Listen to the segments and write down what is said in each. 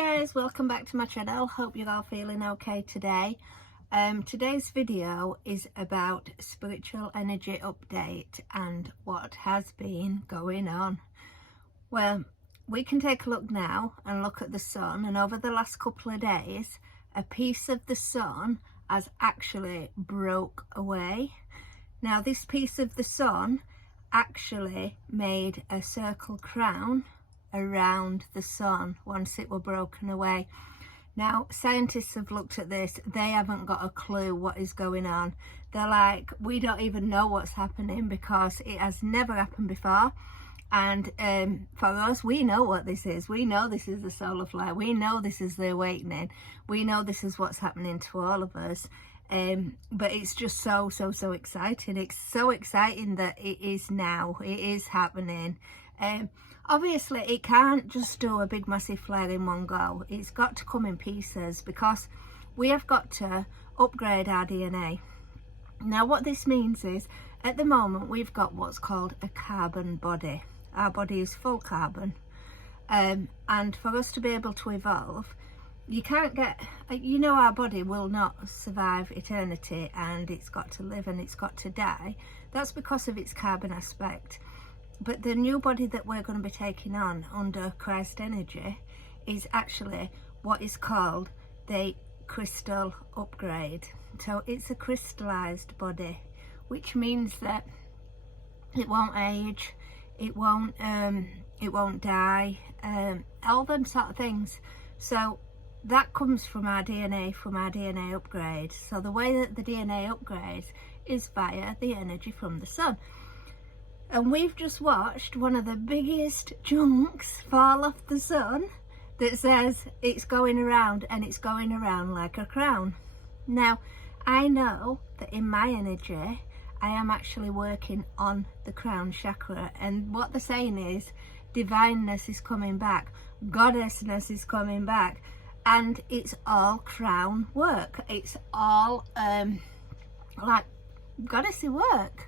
guys, welcome back to my channel. Hope you're all feeling okay today. Today's video is about spiritual energy update and what has been going on. Well, we can take a look now and look at the sun, and over the last couple of days a piece of the sun has actually broke away. Now this piece of the sun actually made a circle crown around the sun once it were broken away. Now scientists have looked at this, they haven't got a clue what is going on. They're like, we don't even know what's happening because it has never happened before. And for us, we know what this is. We know this is the solar flare. We know this is the awakening. We know this is what's happening to all of us. But it's just so exciting. It's so exciting that it is now. It is happening. Obviously it can't just do a big massive flare in one go. It's got to come in pieces because we have got to upgrade our DNA. Now what this means is, at the moment we've got what's called a carbon body. Our body is full carbon, and for us to be able to evolve, you can't get, you know, our body will not survive eternity and it's got to live and it's got to die. That's because of its carbon aspect. But the new body that we're going to be taking on under Christ energy is actually what is called the crystal upgrade. So it's a crystallized body, which means that it won't age, it won't die, all them sort of things. So that comes from our DNA upgrade. So the way that the DNA upgrades is via the energy from the sun. And we've just watched one of the biggest chunks fall off the sun that says it's going around, and it's going around like a crown. Now, I know that in my energy, I am actually working on the crown chakra, and what they're saying is divineness is coming back, goddessness is coming back, and it's all crown work. It's all like goddessy work.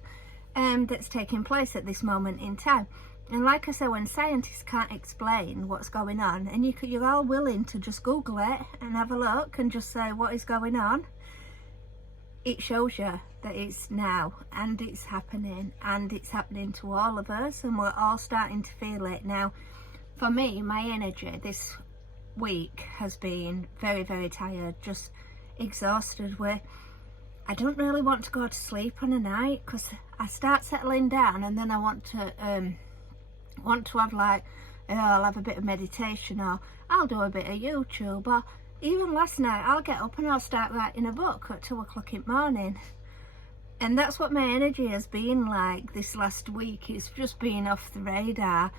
That's taking place at this moment in time. And like I said, when scientists can't explain what's going on, and you're all willing to just Google it and have a look and just say what is going on, it shows you that it's now, and it's happening to all of us, and we're all starting to feel it now. For me, my energy this week has been very tired, just exhausted, where I don't really want to go to sleep on a night because I start settling down, and then I want to have like, I'll have a bit of meditation, or I'll do a bit of YouTube, or even last night I'll get up and I'll start writing a book at 2 o'clock in the morning. And that's what my energy has been like this last week. It's just been off the radar.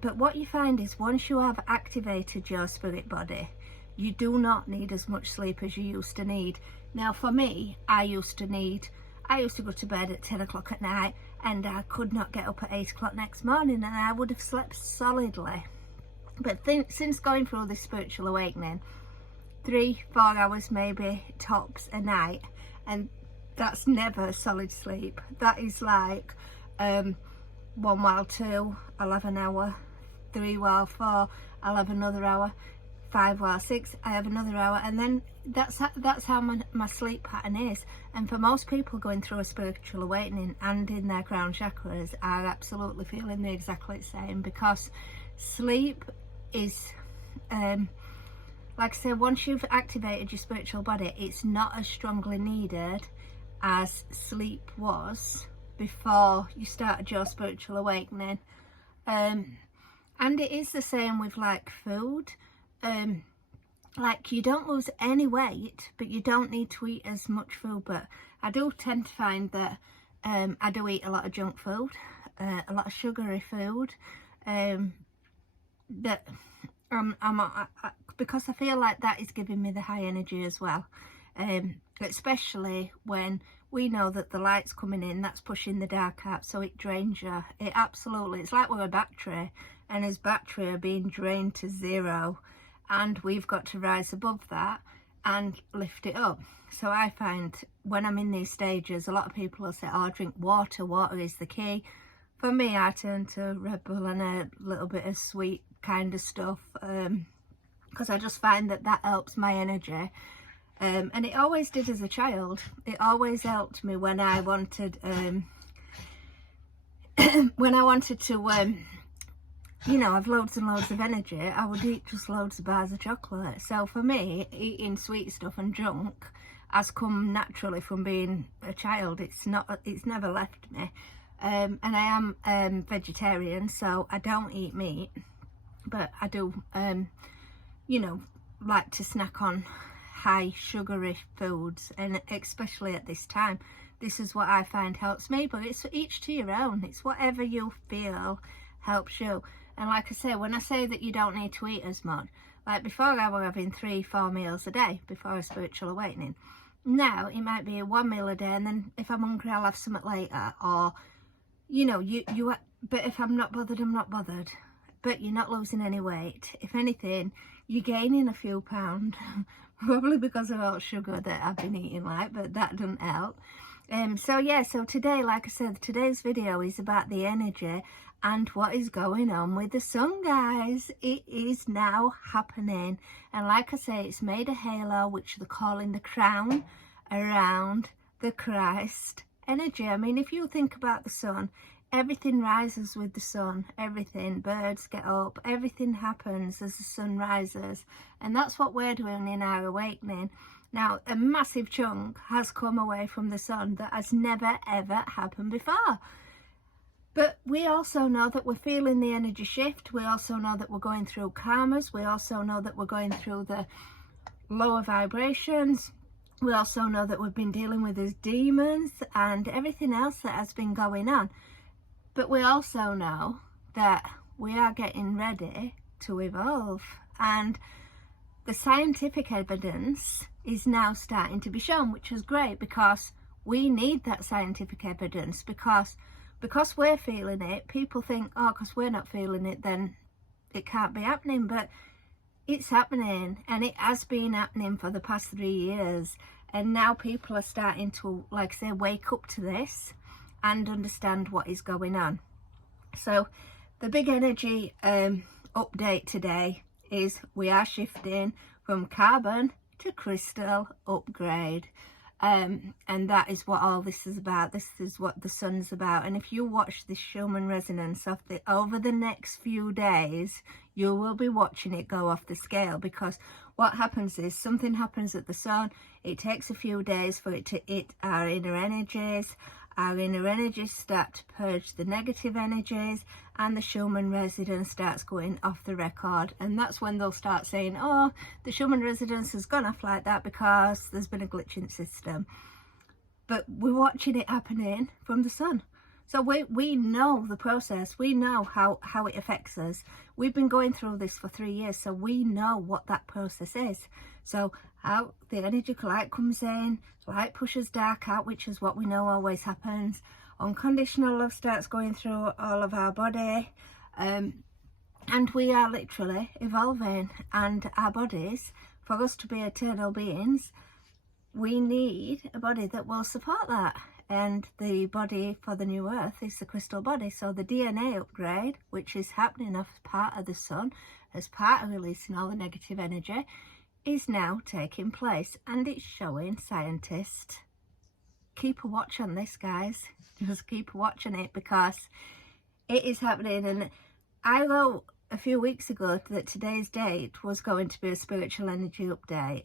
But what you find is, once you have activated your spirit body, you do not need as much sleep as you used to need. Now for me, I used to go to bed at 10 o'clock at night, and I could not get up at 8 o'clock next morning, and I would have slept solidly. But since going through this spiritual awakening, 3-4 hours maybe tops a night, and that's never solid sleep. That is like 1 while 2, I'll have an hour, 3 while 4, I'll have another hour, 5 while 6, I have another hour, and then that's how my sleep pattern is. And for most people going through a spiritual awakening and in their crown chakras are absolutely feeling exactly the same, because sleep is like I said, once you've activated your spiritual body, it's not as strongly needed as sleep was before you started your spiritual awakening. And it is the same with like food. Like, you don't lose any weight, but you don't need to eat as much food. But I do tend to find that I do eat a lot of junk food, a lot of sugary food, that because I feel like that is giving me the high energy as well, especially when we know that the light's coming in, that's pushing the dark out, so it drains you. It absolutely, it's like we're a battery, and as battery are being drained to zero, and we've got to rise above that and lift it up. So I find when I'm in these stages, a lot of people will say, oh, drink water, water is the key. For me, I turn to Red Bull and a little bit of sweet kind of stuff, because I just find that that helps my energy. And it always did as a child. It always helped me when I wanted to you know, have loads and loads of energy. I would eat just loads of bars of chocolate. So for me, eating sweet stuff and junk has come naturally from being a child. It's never left me. And I am vegetarian, so I don't eat meat, but I do you know, like to snack on high sugary foods, and especially at this time, this is what I find helps me. But it's each to your own. It's whatever you feel helps you. And like I say, when I say that you don't need to eat as much, like before I was having 3-4 meals a day before a spiritual awakening. Now it might be 1 meal a day, and then if I'm hungry I'll have something later, or you know, but if I'm not bothered, I'm not bothered. But you're not losing any weight. If anything, you're gaining a few pounds, probably because of all sugar that I've been eating, like, but that doesn't help. So yeah, so today, like I said, today's video is about the energy and what is going on with the sun, guys. It is now happening, and like I say, it's made a halo, which they're calling the crown, around the Christ energy. I mean, if you think about the sun, everything rises with the sun. Everything, birds get up, everything happens as the sun rises, and that's what we're doing in our awakening. Now, a massive chunk has come away from the sun that has never ever happened before. But we also know that we're feeling the energy shift. We also know that we're going through karmas. We also know that we're going through the lower vibrations. We also know that we've been dealing with these demons and everything else that has been going on. But we also know that we are getting ready to evolve, and the scientific evidence is now starting to be shown, which is great, because we need that scientific evidence, because we're feeling it, people think, oh, because we're not feeling it, then it can't be happening. But it's happening, and it has been happening for the past 3 years, and now people are starting to, like I say, wake up to this and understand what is going on. So the big energy update today is we are shifting from carbon to crystal upgrade, and that is what all this is about. This is what the sun's about. And if you watch this Schumann resonance over the next few days, you will be watching it go off the scale, because what happens is something happens at the sun. It takes a few days for it to hit our inner energies. Our inner energies start to purge the negative energies, and the Schumann resonance starts going off the record. And that's when they'll start saying, oh, the Schumann resonance has gone off like that because there's been a glitch in the system. But we're watching it happening from the sun. So we know the process. We know how it affects us. We've been going through this for 3 years, so we know what that process is. So how the energy light comes in, light pushes dark out, which is what we know always happens. Unconditional love starts going through all of our body, and we are literally evolving. And our bodies, for us to be eternal beings, we need a body that will support that. And the body for the new earth is the crystal body. So the DNA upgrade, which is happening as part of the sun, as part of releasing all the negative energy, is now taking place. And it's showing scientists. Keep a watch on this, guys. Just keep watching it, because it is happening. And I wrote a few weeks ago that today's date was going to be a spiritual energy update.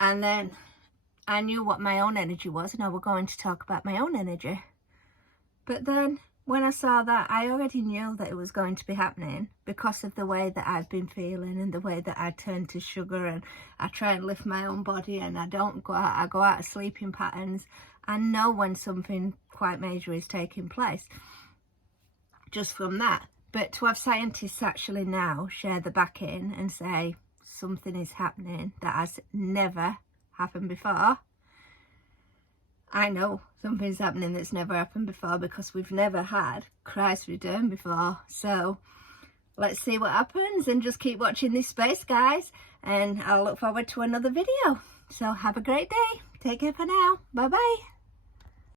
And then I knew what my own energy was, and I was going to talk about my own energy. But then when I saw that, I already knew that it was going to be happening, because of the way that I've been feeling and the way that I turn to sugar, and I try and lift my own body, and I don't go out. I go out of sleeping patterns. I know when something quite major is taking place just from that. But to have scientists actually now share the backing and say something is happening that has never happened before, I know something's happening that's never happened before, because we've never had Christ's return before. So let's see what happens, and just keep watching this space, guys, and I'll look forward to another video. So have a great day. Take care for now. Bye bye.